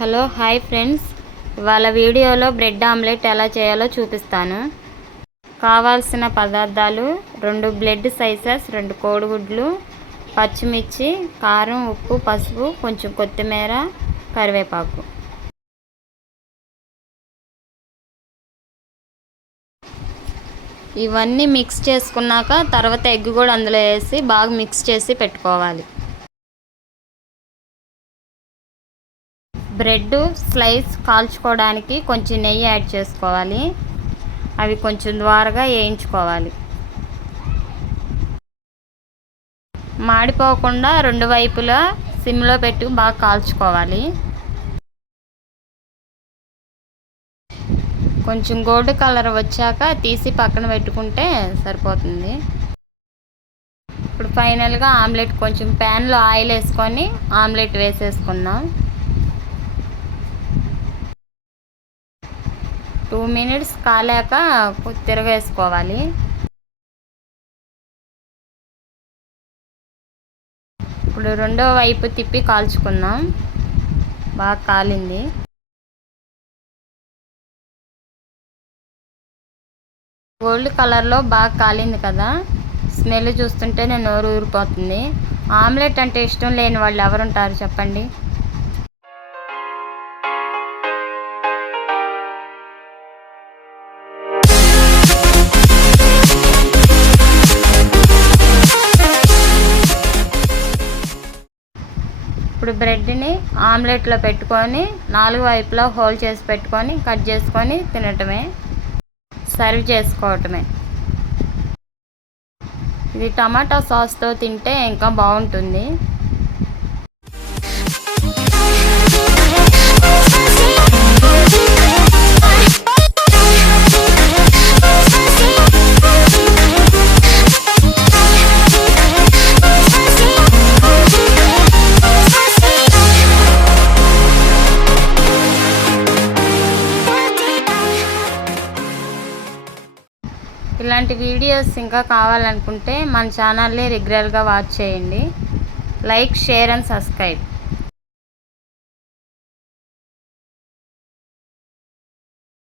Hello hi friends. వాళ్ళ వీడియోలో bread omelette ఎలా చేయాలో చూపిస్తాను. కావాల్సిన పదార్థాలు రెండు బ్లెడ్ సైజెస్ రెండు కోడిగుడ్లు పచ్చిమిర్చి కారం ఉప్పు పసుపు కొంచెం కొత్తిమీర కరివేపాకు. ఇవన్నీ మిక్స్ చేసుకున్నాక తర్వాత ఎగ్ కూడా అందులో వేసి బాగా మిక్స్ చేసి పెట్టుకోవాలి. బ్రెడ్ స్లైస్ కాల్చుకోవడానికి కొంచెం నెయ్యి యాడ్ చేసుకోవాలి. అవి కొంచెం ద్వారగా వేయించుకోవాలి. మాడిపోకుండా రెండు వైపులా సిమ్లో పెట్టి బాగా కాల్చుకోవాలి. కొంచెం గోల్డ్ కలర్ వచ్చాక తీసి పక్కన పెట్టుకుంటే సరిపోతుంది. ఇప్పుడు ఫైనల్గా ఆమ్లెట్ కొంచెం ప్యాన్లో ఆయిల్ వేసుకొని ఆమ్లెట్ వేసేసుకుందాం. టూ మినిట్స్ కాలాక తిరగేసుకోవాలి. ఇప్పుడు రెండో వైపు తిప్పి కాల్చుకుందాం. బాగా కాలింది. గోల్డ్ కలర్లో బాగా కాలింది కదా. స్మెల్ చూస్తుంటే నేను నోరు ఊరిపోతుంది. ఆమ్లెట్ అంటే ఇష్టం లేని వాళ్ళు ఎవరుంటారు చెప్పండి? ఇప్పుడు బ్రెడ్ని ఆమ్లెట్లో పెట్టుకొని నాలుగు వైపులా హోల్ చేసి పెట్టుకొని కట్ చేసుకొని తినటమే. సర్వ్ చేసుకోవటమే. ఇది టమాటా సాస్తో తింటే ఇంకా బాగుంటుంది ఇలాంటి వీడియోస్ ఇంకా కావాలనుకుంటే మన ఛానల్ని రెగ్యులర్గా వాచ్ చేయండి. Like share and subscribe.